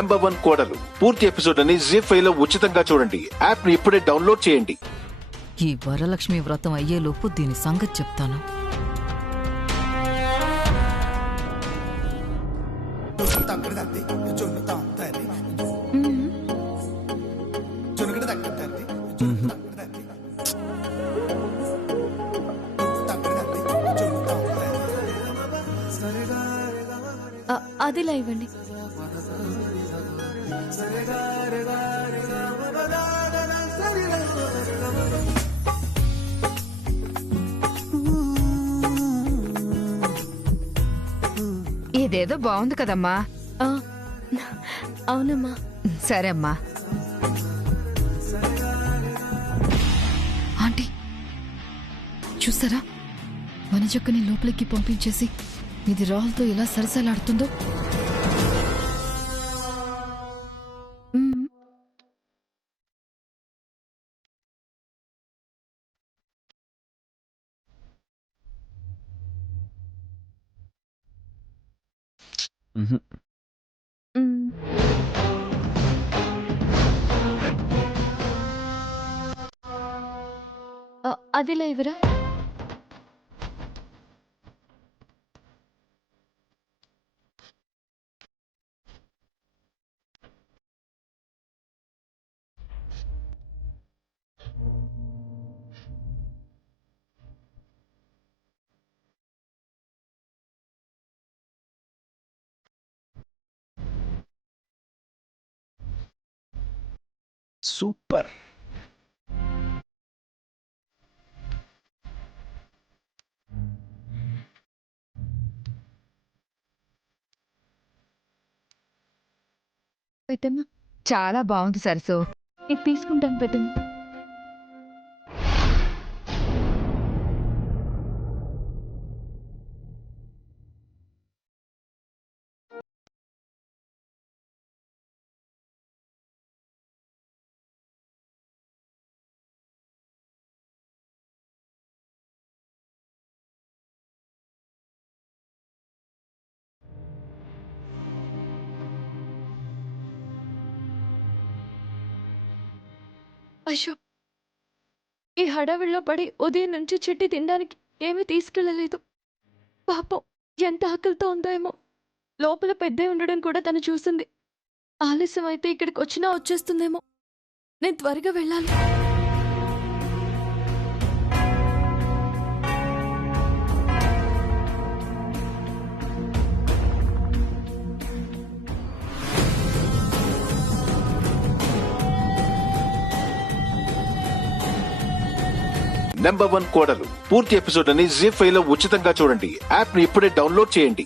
#1 కోడలు పూర్తి ఎపిసోడ్ అని జీ5 లో ఉచితంగా చూడండి. యాప్ ని ఇప్పుడే డౌన్లోడ్ చేయండి. ఈ వరలక్ష్మి వ్రతం అయ్యేలోపు దీని సంగతి చెప్తాను. అదిలా ఇవ్వండి. ఇదేదో బాగుంది కదమ్మా. అవునమ్మా. సరే అమ్మా. ఆంటీ చూసారా, వనజక్కని లోపలికి పంపించేసి ఇది రాహుల్తో ఎలా సరసాలాడుతుందో. అదిలా ఇవ్వరా. సూపర్. పెట్టమ్మా. చాలా బాగుంది సరసు. ఇది తీసుకుంటాను, పెట్టండి. అయ్యో, ఈ హడావిడిలో పడి ఉదయం నుంచి చిట్టి తినడానికి ఏమీ తీసుకెళ్ళలేదు. పాపం ఎంత ఆకలితో ఉందో ఏమో. లోపల పెద్ద ఉండడం కూడా తను చూసింది. ఆలస్యం అయితే ఇక్కడికి వచ్చినా వచ్చేస్తుందేమో. నేను త్వరగా వెళ్ళాలి. #1 కోడలు పూర్తి ఎపిసోడ్ అని జీ5 లో ఉచితంగా చూడండి. యాప్ ని ఇప్పుడే డౌన్లోడ్ చేయండి.